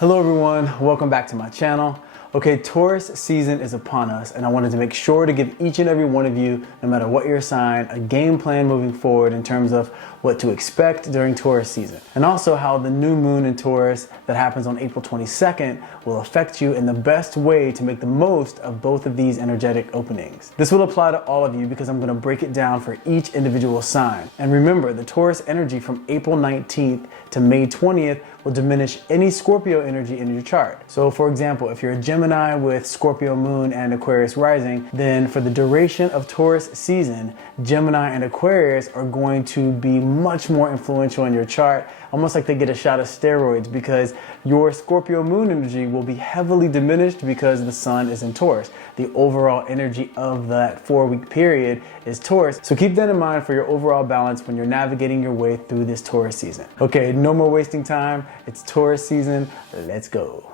Hello everyone, welcome back to my channel. Okay, Taurus season is upon us, and I wanted to make sure to give each and every one of you, no matter what your sign, a game plan moving forward in terms of what to expect during Taurus season. And also how the new moon in Taurus that happens on April 22nd will affect you in the best way to make the most of both of these energetic openings. This will apply to all of you because I'm going to break it down for each individual sign. And remember, the Taurus energy from April 19th to May 20th will diminish any Scorpio energy in your chart. So for example, if you're a Gemini with Scorpio moon and Aquarius rising, then for the duration of Taurus season, Gemini and Aquarius are going to be much more influential in your chart, almost like they get a shot of steroids, because your Scorpio moon energy will be heavily diminished because the sun is in Taurus. The overall energy of that 4-week period is Taurus. So keep that in mind for your overall balance when you're navigating your way through this Taurus season. Okay, no more wasting time. It's Taurus season. Let's go.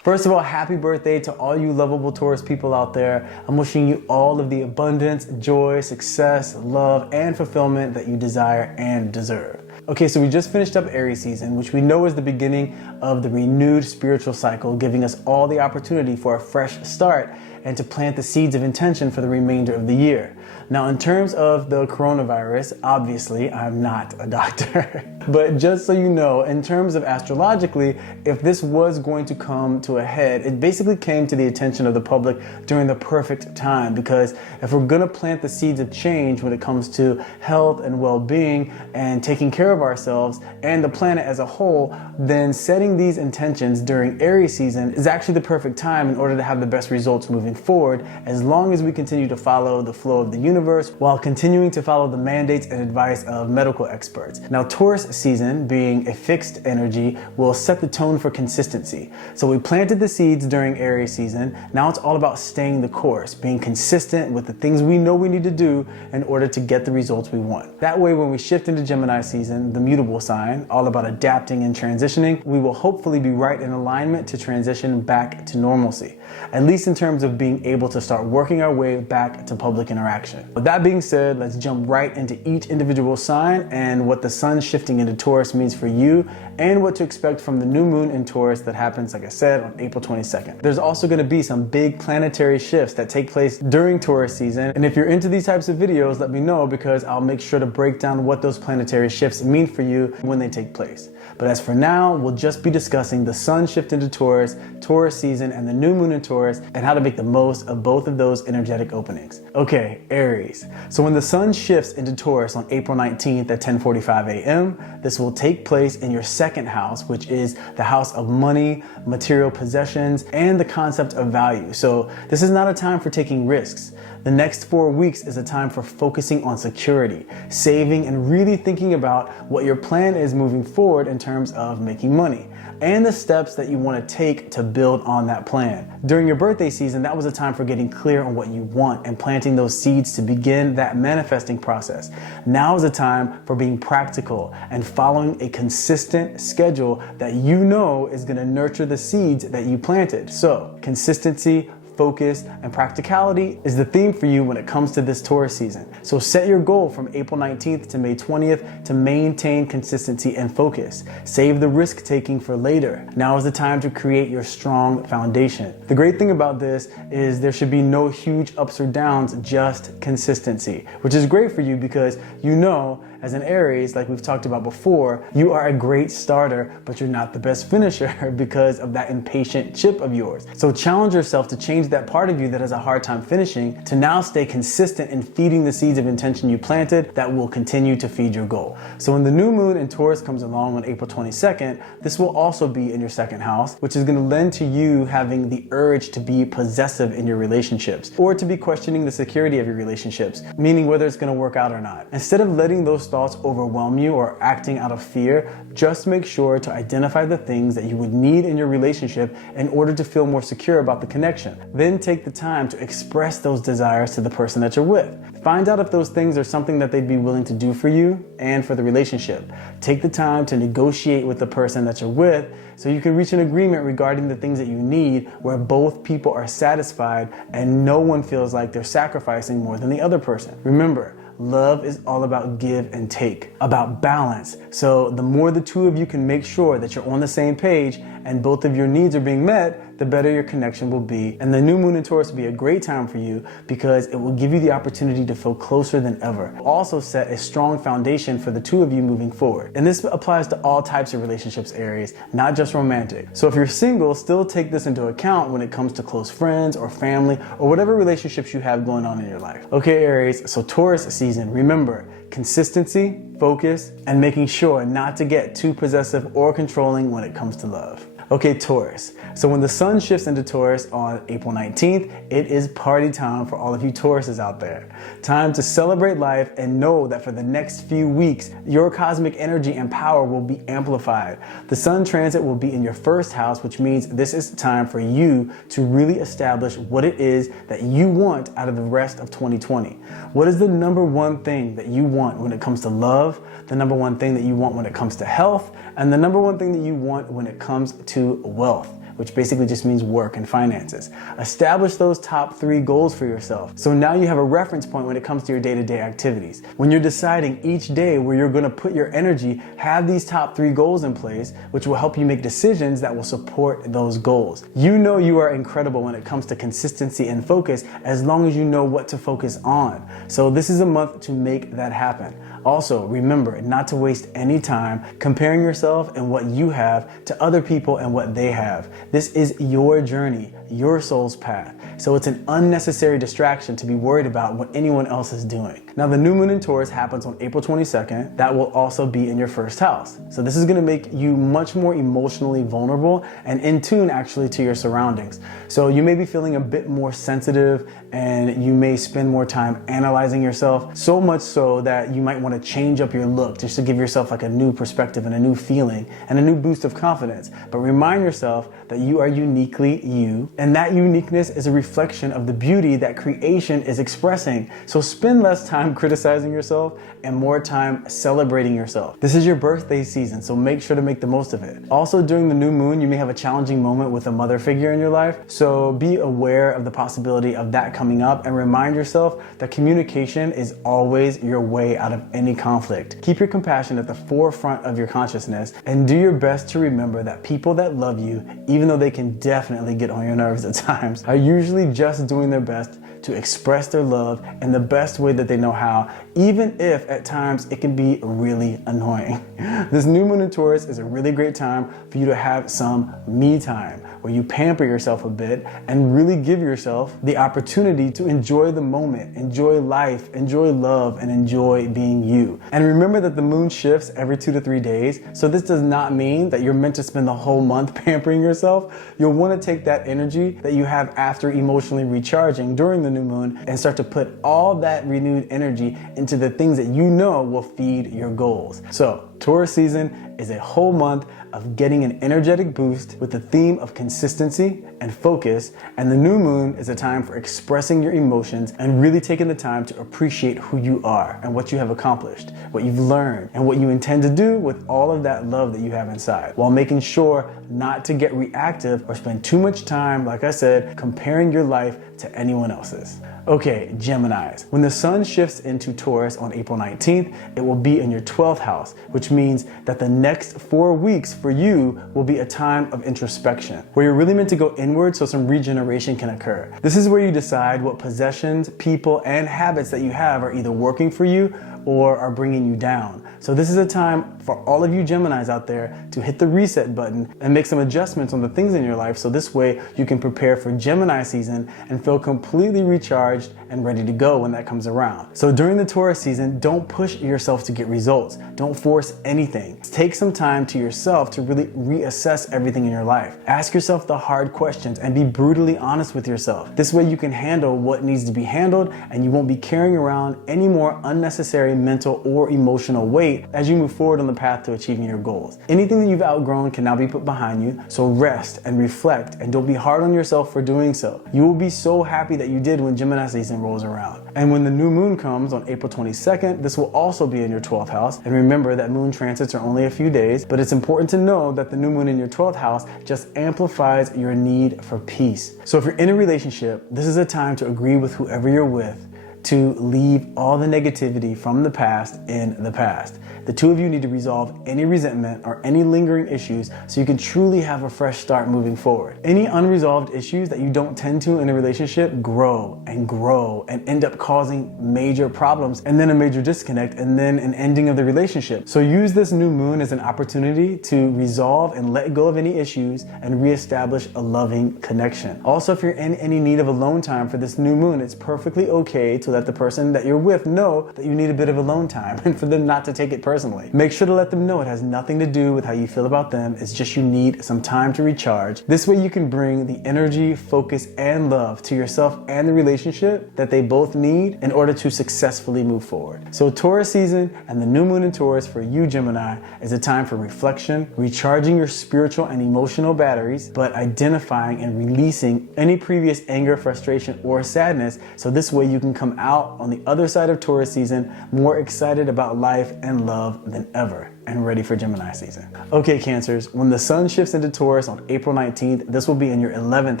First of all, happy birthday to all you lovable Taurus people out there. I'm wishing you all of the abundance, joy, success, love, and fulfillment that you desire and deserve. Okay, so we just finished up Aries season, which we know is the beginning of the renewed spiritual cycle, giving us all the opportunity for a fresh start and to plant the seeds of intention for the remainder of the year. Now, in terms of the coronavirus, obviously, I'm not a doctor. But just so you know, in terms of astrologically, if this was going to come to a head, it basically came to the attention of the public during the perfect time, because if we're gonna plant the seeds of change when it comes to health and well-being and taking care of ourselves and the planet as a whole, then setting these intentions during Aries season is actually the perfect time in order to have the best results moving forward, as long as we continue to follow the flow of the universe while continuing to follow the mandates and advice of medical experts. Now, Taurus season, being a fixed energy, will set the tone for consistency. So we planted the seeds during Aries season. Now it's all about staying the course, being consistent with the things we know we need to do in order to get the results we want. That way, when we shift into Gemini season, the mutable sign, all about adapting and transitioning, we will hopefully be right in alignment to transition back to normalcy, at least in terms of being able to start working our way back to public interaction. With that being said, let's jump right into each individual sign and what the sun shifting into Taurus means for you, and what to expect from the new moon in Taurus that happens, like I said, on April 22nd. There's also going to be some big planetary shifts that take place during Taurus season, and if you're into these types of videos, let me know, because I'll make sure to break down what those planetary shifts mean for you when they take place. But as for now, we'll just be discussing the sun shift into Taurus, Taurus season, and the new moon in Taurus, and how to make the most of both of those energetic openings. Okay, Aries. So when the sun shifts into Taurus on April 19th at 10:45 a.m., this will take place in your second house, which is the house of money, material possessions, and the concept of value. So this is not a time for taking risks. The next 4 weeks is a time for focusing on security, saving, and really thinking about what your plan is moving forward in terms of making money, and the steps that you want to take to build on that plan. During your birthday season, that was a time for getting clear on what you want and planting those seeds to begin that manifesting process. Now is a time for being practical and following a consistent schedule that you know is going to nurture the seeds that you planted. So, consistency, focus, and practicality is the theme for you when it comes to this Taurus season. So set your goal from April 19th to May 20th to maintain consistency and focus. Save the risk taking for later. Now is the time to create your strong foundation. The great thing about this is there should be no huge ups or downs, just consistency, which is great for you because you know, as an Aries, like we've talked about before, you are a great starter, but you're not the best finisher because of that impatient chip of yours. So challenge yourself to change that part of you that has a hard time finishing to now stay consistent in feeding the seeds of intention you planted that will continue to feed your goal. So when the new moon in Taurus comes along on April 22nd, this will also be in your second house, which is going to lend to you having the urge to be possessive in your relationships, or to be questioning the security of your relationships, meaning whether it's going to work out or not. Instead of letting those thoughts overwhelm you or acting out of fear, just make sure to identify the things that you would need in your relationship in order to feel more secure about the connection. Then take the time to express those desires to the person that you're with. Find out if those things are something that they'd be willing to do for you and for the relationship. Take the time to negotiate with the person that you're with so you can reach an agreement regarding the things that you need where both people are satisfied and no one feels like they're sacrificing more than the other person. Remember, love is all about give and take, about balance. So the more the two of you can make sure that you're on the same page and both of your needs are being met, the better your connection will be. And the new moon in Taurus will be a great time for you because it will give you the opportunity to feel closer than ever. Also set a strong foundation for the two of you moving forward. And this applies to all types of relationships, Aries, not just romantic. So if you're single, still take this into account when it comes to close friends or family or whatever relationships you have going on in your life. Okay, Aries, so Taurus season, remember, consistency, focus, and making sure not to get too possessive or controlling when it comes to love. Okay, Taurus. So when the sun shifts into Taurus on April 19th, it is party time for all of you Tauruses out there. Time to celebrate life and know that for the next few weeks, your cosmic energy and power will be amplified. The sun transit will be in your first house, which means this is time for you to really establish what it is that you want out of the rest of 2020. What is the number one thing that you want when it comes to love, the number one thing that you want when it comes to health, and the number one thing that you want when it comes to wealth, which basically just means work and finances. Establish those top 3 goals for yourself. So now you have a reference point when it comes to your day-to-day activities. When you're deciding each day where you're gonna put your energy, have these top 3 goals in place, which will help you make decisions that will support those goals. You know you are incredible when it comes to consistency and focus as long as you know what to focus on. So this is a month to make that happen. Also, remember not to waste any time comparing yourself and what you have to other people and what they have. This is your journey, your soul's path. So it's an unnecessary distraction to be worried about what anyone else is doing. Now, the new moon in Taurus happens on April 22nd. That will also be in your first house. So this is going to make you much more emotionally vulnerable and in tune actually to your surroundings. So you may be feeling a bit more sensitive and you may spend more time analyzing yourself, so much so that you might want to change up your look just to give yourself like a new perspective and a new feeling and a new boost of confidence. But remind yourself that you are uniquely you, and that uniqueness is a reflection of the beauty that creation is expressing. So spend less time criticizing yourself and more time celebrating yourself. This is your birthday season, so make sure to make the most of it. Also, during the new moon, you may have a challenging moment with a mother figure in your life, so be aware of the possibility of that coming up and remind yourself that communication is always your way out of any conflict. Keep your compassion at the forefront of your consciousness and do your best to remember that people that love you, even though they can definitely get on your nerves at times, are usually just doing their best to express their love in the best way that they know how, even if at times it can be really annoying. This new moon in Taurus is a really great time for you to have some me time, where you pamper yourself a bit and really give yourself the opportunity to enjoy the moment, enjoy life, enjoy love, and enjoy being you. And remember that the moon shifts every 2 to 3 days, so this does not mean that you're meant to spend the whole month pampering yourself. You'll want to take that energy that you have after emotionally recharging during the new moon and start to put all that renewed energy into the things that you know will feed your goals. So Taurus season is a whole month of getting an energetic boost with the theme of consistency and focus, and the new moon is a time for expressing your emotions and really taking the time to appreciate who you are and what you have accomplished, what you've learned, and what you intend to do with all of that love that you have inside, while making sure not to get reactive or spend too much time, like I said, comparing your life to anyone else's. Okay, Geminis. When the sun shifts into Taurus on April 19th, it will be in your 12th house, which means that the next 4 weeks for you will be a time of introspection, where you're really meant to go inward so some regeneration can occur. This is where you decide what possessions, people, and habits that you have are either working for you or are bringing you down. So this is a time for all of you Geminis out there to hit the reset button and make some adjustments on the things in your life, so this way you can prepare for Gemini season and feel completely recharged and ready to go when that comes around. So during the Taurus season, don't push yourself to get results. Don't force anything. Take some time to yourself to really reassess everything in your life. Ask yourself the hard questions and be brutally honest with yourself. This way you can handle what needs to be handled and you won't be carrying around any more unnecessary mental or emotional weight as you move forward on the path to achieving your goals. Anything that you've outgrown can now be put behind you, so rest and reflect and don't be hard on yourself for doing so. You will be so happy that you did when Gemini season rolls around. And when the new moon comes on April 22nd, this will also be in your 12th house. And remember that moon transits are only a few days, but it's important to know that the new moon in your 12th house just amplifies your need for peace. So if you're in a relationship, this is a time to agree with whoever you're with, to leave all the negativity from the past in the past. The two of you need to resolve any resentment or any lingering issues so you can truly have a fresh start moving forward. Any unresolved issues that you don't tend to in a relationship grow and end up causing major problems, and then a major disconnect, and then an ending of the relationship. So use this new moon as an opportunity to resolve and let go of any issues and reestablish a loving connection. Also, if you're in any need of alone time for this new moon, it's perfectly okay to let the person that you're with know that you need a bit of alone time and for them not to take it personally. Make sure to let them know it has nothing to do with how you feel about them. It's just you need some time to recharge. This way you can bring the energy, focus, and love to yourself and the relationship that they both need in order to successfully move forward. So Taurus season and the new moon in Taurus for you, Gemini, is a time for reflection, recharging your spiritual and emotional batteries, but identifying and releasing any previous anger, frustration, or sadness. So this way you can come out on the other side of Taurus season more excited about life and love than ever and ready for Gemini season. Okay, Cancers, when the sun shifts into Taurus on April 19th, this will be in your 11th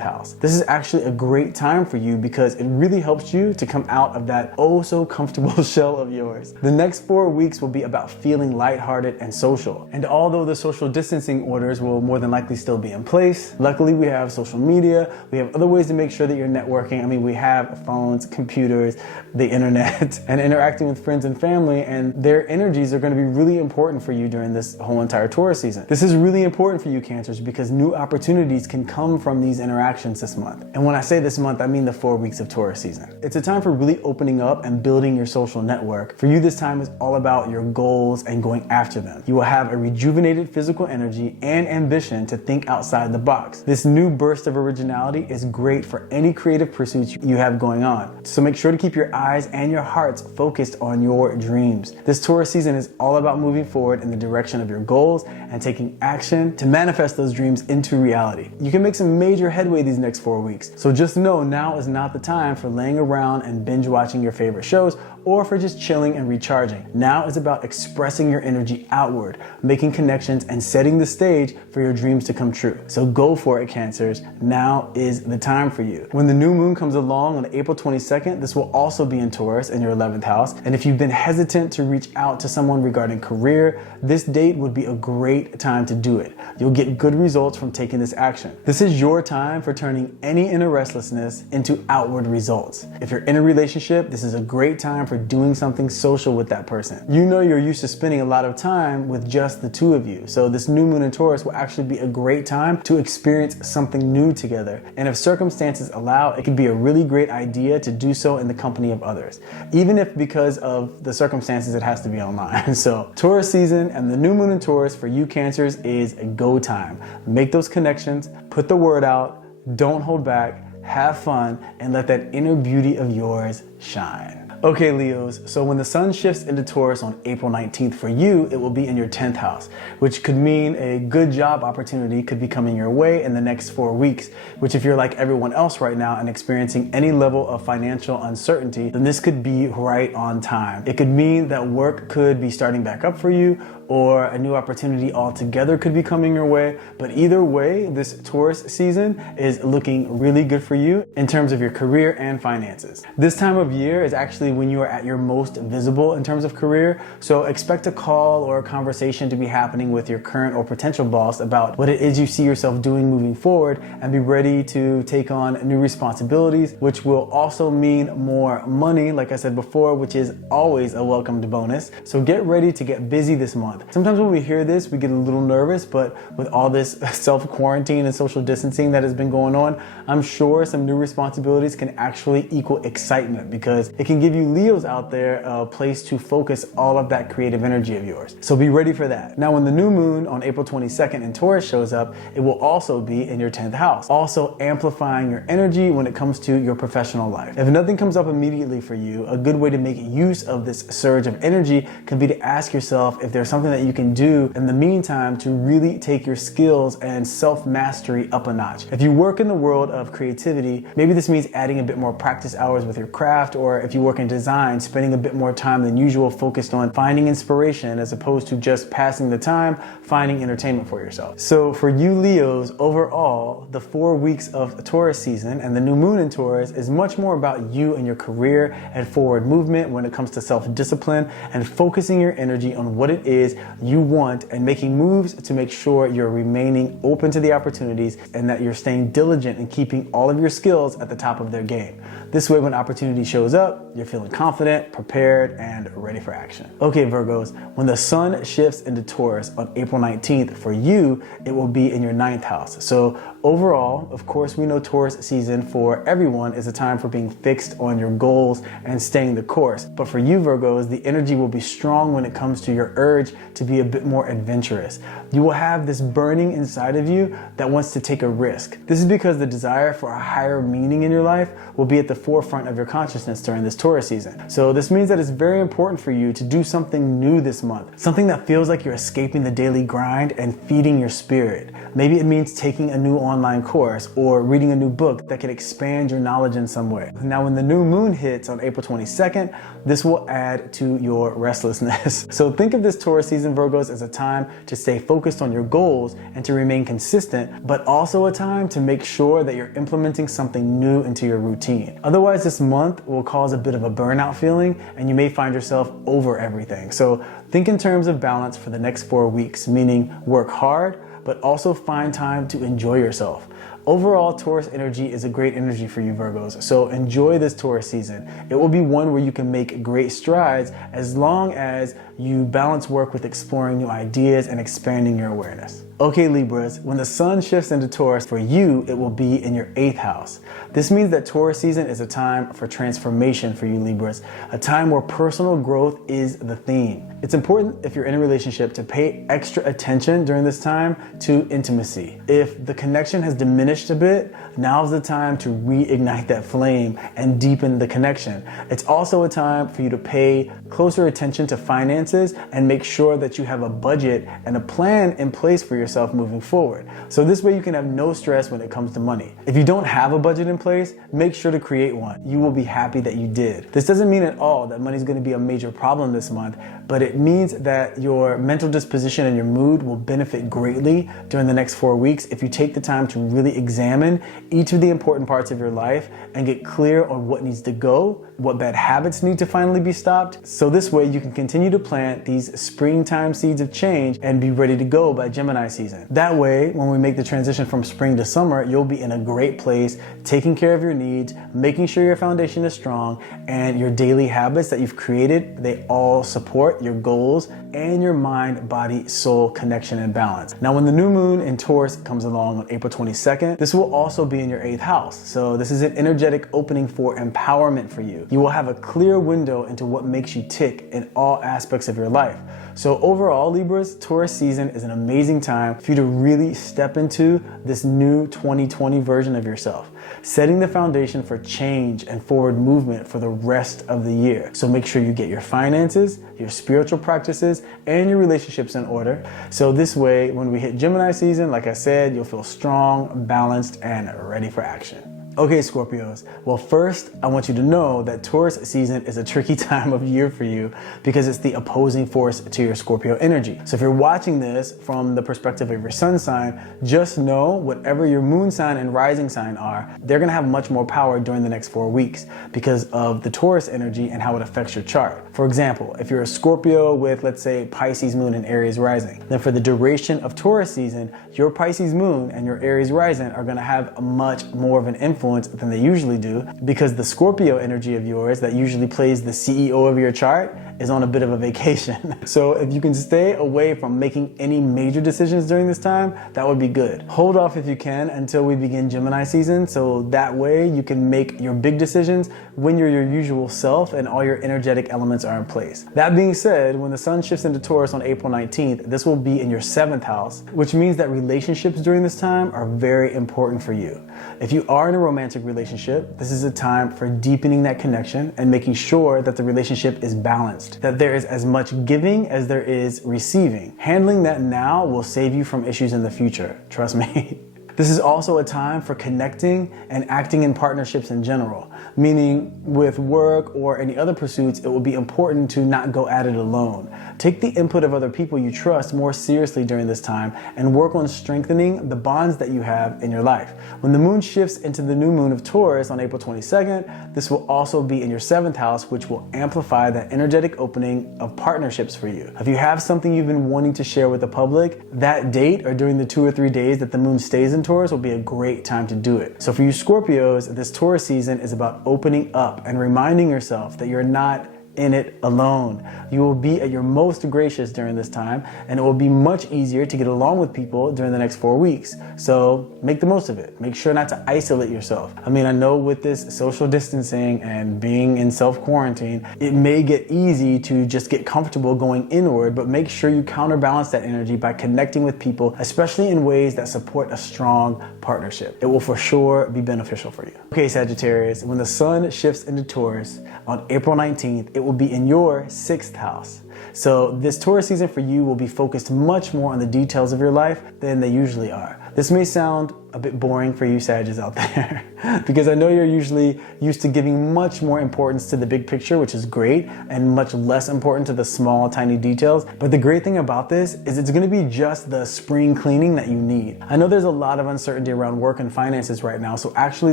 house. This is actually a great time for you because it really helps you to come out of that oh so comfortable shell of yours. The next 4 weeks will be about feeling lighthearted and social. And although the social distancing orders will more than likely still be in place, luckily we have social media, we have other ways to make sure that you're networking. I mean, we have phones, computers, the internet, and interacting with friends and family, and their energies are going to be really important for you during this whole entire Taurus season. This is really important for you, Cancers, because new opportunities can come from these interactions this month. And when I say this month, I mean the 4 weeks of Taurus season. It's a time for really opening up and building your social network. For you, this time is all about your goals and going after them. You will have a rejuvenated physical energy and ambition to think outside the box. This new burst of originality is great for any creative pursuits you have going on. So make sure to keep your eyes and your hearts focused on your dreams. This Taurus season is all about moving forward in the direction of your goals and taking action to manifest those dreams into reality. You can make some major headway these next 4 weeks. So just know now is not the time for laying around and binge watching your favorite shows or for just chilling and recharging. Now is about expressing your energy outward, making connections, and setting the stage for your dreams to come true. So go for it, Cancers. Now is the time for you. When the new moon comes along on April 22nd, this will also be in Taurus in your 11th house. And if you've been hesitant to reach out to someone regarding career, this date would be a great time to do it. You'll get good results from taking this action. This is your time for turning any inner restlessness into outward results. If you're in a relationship, this is a great time for doing something social with that person. You know you're used to spending a lot of time with just the two of you. So this new moon in Taurus will actually be a great time to experience something new together. And if circumstances allow, it could be a really great idea to do so in the company of others. Even if because of the circumstances it has to be online. So Taurus season and the new moon in Taurus for you, Cancers, is a go time. Make those connections, put the word out, don't hold back, have fun, and let that inner beauty of yours shine. Okay, Leos, so when the sun shifts into Taurus on April 19th for you, it will be in your 10th house, which could mean a good job opportunity could be coming your way in the next 4 weeks, which if you're like everyone else right now and experiencing any level of financial uncertainty, then this could be right on time. It could mean that work could be starting back up for you, or a new opportunity altogether could be coming your way. But either way, this Taurus season is looking really good for you in terms of your career and finances. This time of year is actually when you are at your most visible in terms of career. So expect a call or a conversation to be happening with your current or potential boss about what it is you see yourself doing moving forward, and be ready to take on new responsibilities, which will also mean more money, like I said before, which is always a welcomed bonus. So get ready to get busy this month. Sometimes when we hear this, we get a little nervous, but with all this self-quarantine and social distancing that has been going on, I'm sure some new responsibilities can actually equal excitement, because it can give you Leos out there a place to focus all of that creative energy of yours. So be ready for that. Now, when the new moon on April 22nd in Taurus shows up, it will also be in your 10th house, also amplifying your energy when it comes to your professional life. If nothing comes up immediately for you, a good way to make use of this surge of energy can be to ask yourself if there's something that you can do in the meantime to really take your skills and self-mastery up a notch. If you work in the world of creativity, maybe this means adding a bit more practice hours with your craft, or if you work in and design, spending a bit more time than usual focused on finding inspiration as opposed to just passing the time, finding entertainment for yourself. So for you Leos, overall, the 4 weeks of Taurus season and the new moon in Taurus is much more about you and your career and forward movement when it comes to self-discipline and focusing your energy on what it is you want and making moves to make sure you're remaining open to the opportunities and that you're staying diligent in keeping all of your skills at the top of their game. This way, when opportunity shows up, you're feeling confident, prepared, and ready for action. Okay, Virgos, when the sun shifts into Taurus on April 19th, for you, it will be in your 9th house. So overall, of course, we know Taurus season for everyone is a time for being fixed on your goals and staying the course. But for you, Virgos, the energy will be strong when it comes to your urge to be a bit more adventurous. You will have this burning inside of you that wants to take a risk. This is because the desire for a higher meaning in your life will be at the forefront of your consciousness during this Taurus season. So this means that it's very important for you to do something new this month, something that feels like you're escaping the daily grind and feeding your spirit. Maybe it means taking a new online course or reading a new book that can expand your knowledge in some way. Now, when the new moon hits on April 22nd, this will add to your restlessness. So think of this Taurus season, Virgos, as a time to stay focused on your goals and to remain consistent, but also a time to make sure that you're implementing something new into your routine. Otherwise, this month will cause a bit of a burnout feeling and you may find yourself over everything. So think in terms of balance for the next 4 weeks, meaning work hard, but also find time to enjoy yourself. Overall, Taurus energy is a great energy for you, Virgos, so enjoy this Taurus season. It will be one where you can make great strides as long as you balance work with exploring new ideas and expanding your awareness. Okay, Libras, when the sun shifts into Taurus, for you, it will be in your 8th house. This means that Taurus season is a time for transformation for you, Libras, a time where personal growth is the theme. It's important if you're in a relationship to pay extra attention during this time to intimacy. If the connection has diminished a bit, now's the time to reignite that flame and deepen the connection. It's also a time for you to pay closer attention to finances and make sure that you have a budget and a plan in place for yourself moving forward. So this way you can have no stress when it comes to money. If you don't have a budget in place, make sure to create one. You will be happy that you did. This doesn't mean at all that money is going to be a major problem this month, but it means that your mental disposition and your mood will benefit greatly during the next 4 weeks if you take the time to really examine each of the important parts of your life and get clear on what needs to go, what bad habits need to finally be stopped. So this way you can continue to plant these springtime seeds of change and be ready to go by Gemini season. That way, when we make the transition from spring to summer, you'll be in a great place, taking care of your needs, making sure your foundation is strong, and your daily habits that you've created, they all support your goals and your mind, body, soul connection and balance. Now, when the new moon in Taurus comes along on April 22nd, this will also be in your 8th house. So this is an energetic opening for empowerment for you. You will have a clear window into what makes you tick in all aspects of your life. So overall, Libras, Taurus season is an amazing time for you to really step into this new 2020 version of yourself, setting the foundation for change and forward movement for the rest of the year. So make sure you get your finances, your spiritual practices, and your relationships in order. So this way, when we hit Gemini season, like I said, you'll feel strong, balanced, and ready for action. Okay, Scorpios. Well, first, I want you to know that Taurus season is a tricky time of year for you because it's the opposing force to your Scorpio energy. So if you're watching this from the perspective of your sun sign, just know whatever your moon sign and rising sign are, they're gonna have much more power during the next 4 weeks because of the Taurus energy and how it affects your chart. For example, if you're a Scorpio with, let's say, Pisces moon and Aries rising, then for the duration of Taurus season, your Pisces moon and your Aries rising are gonna have a much more of an influence than they usually do because the Scorpio energy of yours that usually plays the CEO of your chart is on a bit of a vacation. So if you can stay away from making any major decisions during this time, that would be good. Hold off if you can until we begin Gemini season, so that way you can make your big decisions when you're your usual self and all your energetic elements are in place. That being said, when the sun shifts into Taurus on April 19th, this will be in your 7th house, which means that relationships during this time are very important for you. If you are in a romantic relationship, this is a time for deepening that connection and making sure that the relationship is balanced, that there is as much giving as there is receiving. Handling that now will save you from issues in the future, trust me. This is also a time for connecting and acting in partnerships in general, meaning with work or any other pursuits, it will be important to not go at it alone. Take the input of other people you trust more seriously during this time and work on strengthening the bonds that you have in your life. When the moon shifts into the new moon of Taurus on April 22nd, this will also be in your 7th house, which will amplify that energetic opening of partnerships for you. If you have something you've been wanting to share with the public, that date or during the 2 or 3 days that the moon stays in Taurus will be a great time to do it. So for you Scorpios, this Taurus season is about opening up and reminding yourself that you're not in it alone. You will be at your most gracious during this time, and it will be much easier to get along with people during the next 4 weeks. So make the most of it. Make sure not to isolate yourself. I mean, I know with this social distancing and being in self-quarantine, it may get easy to just get comfortable going inward, but make sure you counterbalance that energy by connecting with people, especially in ways that support a strong partnership. It will for sure be beneficial for you. Okay, Sagittarius, when the sun shifts into Taurus on April 19th, it will be in your 6th house. So this Taurus season for you will be focused much more on the details of your life than they usually are. This may sound a bit boring for you Sagittarius out there because I know you're usually used to giving much more importance to the big picture, which is great, and much less important to the small, tiny details. But the great thing about this is it's going to be just the spring cleaning that you need. I know there's a lot of uncertainty around work and finances right now, so actually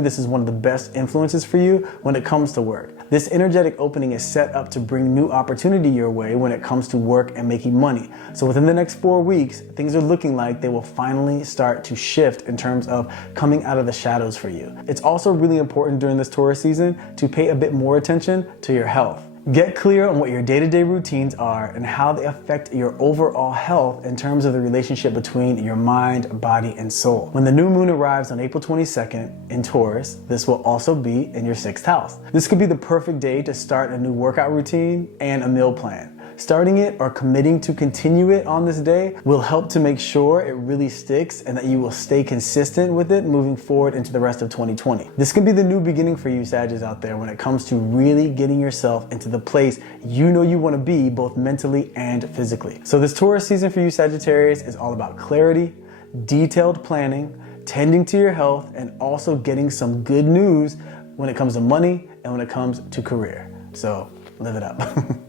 this is one of the best influences for you when it comes to work. This energetic opening is set up to bring new opportunity your way when it comes to work and making money. So within the next 4 weeks, things are looking like they will finally start to shift in terms of coming out of the shadows for you. It's also really important during this Taurus season to pay a bit more attention to your health. Get clear on what your day-to-day routines are and how they affect your overall health in terms of the relationship between your mind, body, and soul. When the new moon arrives on April 22nd in Taurus, this will also be in your 6th house. This could be the perfect day to start a new workout routine and a meal plan. Starting it or committing to continue it on this day will help to make sure it really sticks and that you will stay consistent with it moving forward into the rest of 2020. This can be the new beginning for you Sagittarius out there when it comes to really getting yourself into the place you know you want to be both mentally and physically. So this Taurus season for you Sagittarius is all about clarity, detailed planning, tending to your health, and also getting some good news when it comes to money and when it comes to career. So live it up.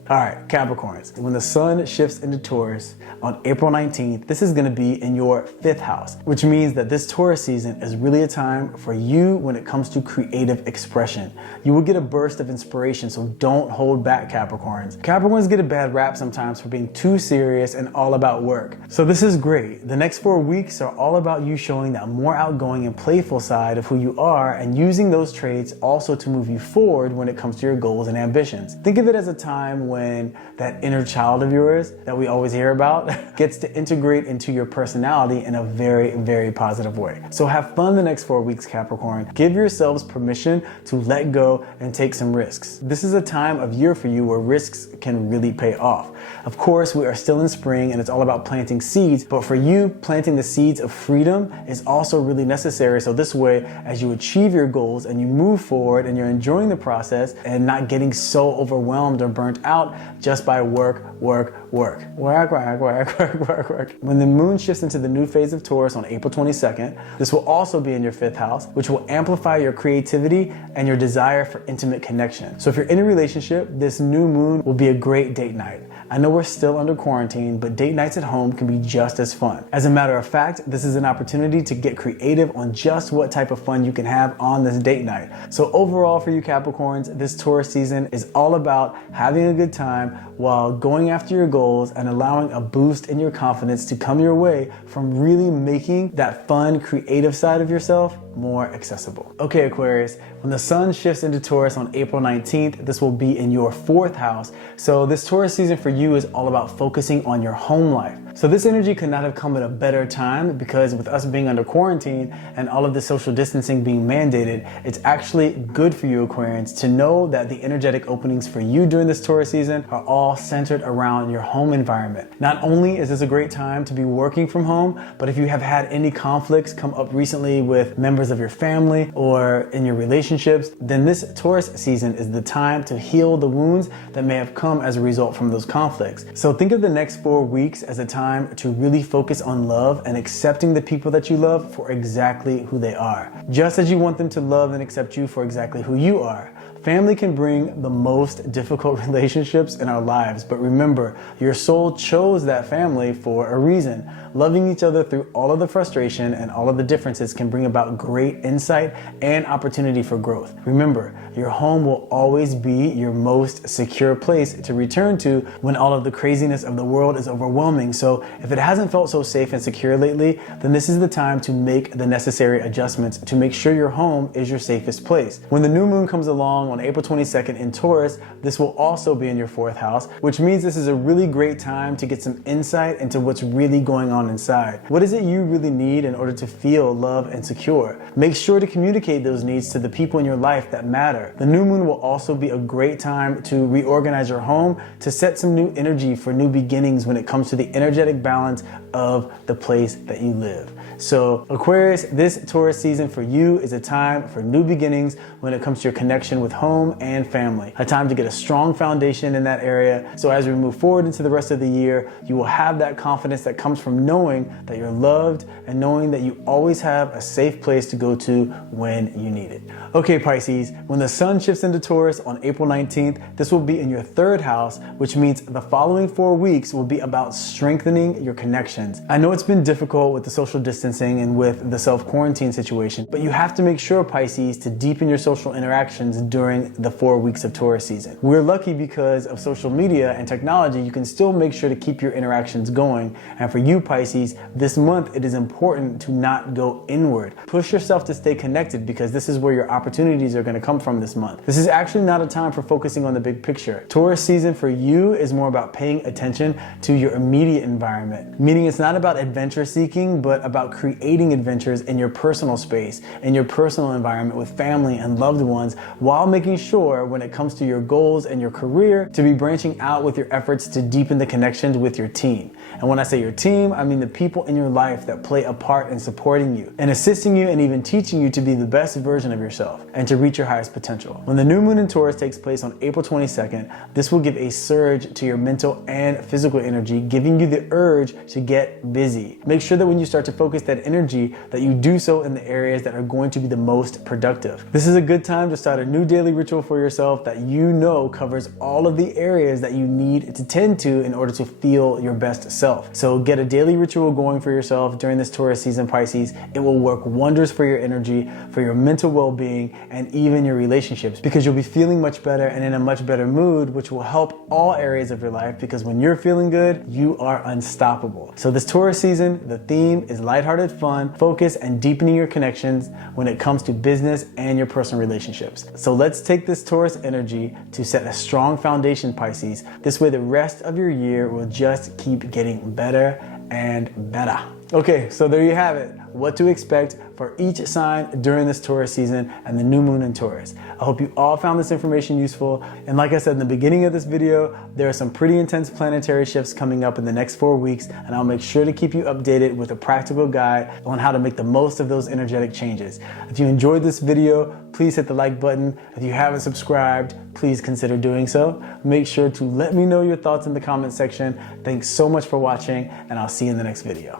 All right, Capricorns. When the sun shifts into Taurus on April 19th, this is gonna be in your 5th house, which means that this Taurus season is really a time for you when it comes to creative expression. You will get a burst of inspiration, so don't hold back, Capricorns. Capricorns get a bad rap sometimes for being too serious and all about work. So this is great. The next 4 weeks are all about you showing that more outgoing and playful side of who you are and using those traits also to move you forward when it comes to your goals and ambitions. Think of it as a time when that inner child of yours that we always hear about gets to integrate into your personality in a very, very positive way. So have fun the next 4 weeks, Capricorn. Give yourselves permission to let go and take some risks. This is a time of year for you where risks can really pay off. Of course, we are still in spring and it's all about planting seeds, but for you, planting the seeds of freedom is also really necessary. So this way, as you achieve your goals and you move forward and you're enjoying the process and not getting so overwhelmed or burnt out just by work. When the moon shifts into the new phase of Taurus on April 22nd, this will also be in your 5th house, which will amplify your creativity and your desire for intimate connection. So if you're in a relationship, this new moon will be a great date night. I know we're still under quarantine, but date nights at home can be just as fun. As a matter of fact, this is an opportunity to get creative on just what type of fun you can have on this date night. So overall for you Capricorns, this Taurus season is all about having a good time while going after your goals and allowing a boost in your confidence to come your way from really making that fun, creative side of yourself more accessible. Okay, Aquarius, when the sun shifts into Taurus on April 19th, this will be in your 4th house. So this Taurus season for you is all about focusing on your home life. So this energy could not have come at a better time because with us being under quarantine and all of the social distancing being mandated, it's actually good for you Aquarians to know that the energetic openings for you during this Taurus season are all centered around your home environment. Not only is this a great time to be working from home, but if you have had any conflicts come up recently with members members of your family or in your relationships, then this Taurus season is the time to heal the wounds that may have come as a result from those conflicts. So think of the next 4 weeks as a time to really focus on love and accepting the people that you love for exactly who they are, just as you want them to love and accept you for exactly who you are. Family can bring the most difficult relationships in our lives, but remember, your soul chose that family for a reason. Loving each other through all of the frustration and all of the differences can bring about great insight and opportunity for growth. Remember, your home will always be your most secure place to return to when all of the craziness of the world is overwhelming. So if it hasn't felt so safe and secure lately, then this is the time to make the necessary adjustments to make sure your home is your safest place. When the new moon comes along on April 22nd in Taurus, this will also be in your 4th house, which means this is a really great time to get some insight into what's really going on inside. What is it you really need in order to feel loved and secure? Make sure to communicate those needs to the people in your life that matter. The new moon will also be a great time to reorganize your home, to set some new energy for new beginnings when it comes to the energetic balance of the place that you live. So Aquarius, this Taurus season for you is a time for new beginnings when it comes to your connection with home and family. A time to get a strong foundation in that area. So as we move forward into the rest of the year, you will have that confidence that comes from knowing that you're loved and knowing that you always have a safe place to go to when you need it. Okay, Pisces, when the sun shifts into Taurus on April 19th, this will be in your 3rd house, which means the following 4 weeks will be about strengthening your connections. I know it's been difficult with the social distancing and with the self-quarantine situation, but you have to make sure, Pisces, to deepen your social interactions during the 4 weeks of Taurus season. We're lucky because of social media and technology, you can still make sure to keep your interactions going. And for you, Pisces, this month it is important to not go inward. Push yourself to stay connected because this is where your opportunities are going to come from this month. This is actually not a time for focusing on the big picture. Taurus season for you is more about paying attention to your immediate environment, meaning it's not about adventure seeking, but about creating adventures in your personal space, in your personal environment with family and loved ones, while making sure when it comes to your goals and your career to be branching out with your efforts to deepen the connections with your team. And when I say your team, I mean the people in your life that play a part in supporting you and assisting you and even teaching you to be the best version of yourself and to reach your highest potential. When the new moon in Taurus takes place on April 22nd, this will give a surge to your mental and physical energy, giving you the urge to get busy. Make sure that when you start to focus that energy, that you do so in the areas that are going to be the most productive. This is a good time to start a new daily ritual for yourself that you know covers all of the areas that you need to tend to in order to feel your best self. So get a daily ritual going for yourself during this Taurus season, Pisces. It will work wonders for your energy, for your mental well-being, and even your relationships, because you'll be feeling much better and in a much better mood, which will help all areas of your life, because when you're feeling good, you are unstoppable. So this Taurus season, the theme is lighthearted fun, focus, and deepening your connections when it comes to business and your personal relationships. So let's take this Taurus energy to set a strong foundation, Pisces. This way the rest of your year will just keep getting better and better. Okay, so there you have it. What to expect for each sign during this Taurus season and the new moon in Taurus. I hope you all found this information useful. And like I said in the beginning of this video, there are some pretty intense planetary shifts coming up in the next 4 weeks, and I'll make sure to keep you updated with a practical guide on how to make the most of those energetic changes. If you enjoyed this video, please hit the like button. If you haven't subscribed, please consider doing so. Make sure to let me know your thoughts in the comment section. Thanks so much for watching, and I'll see you in the next video.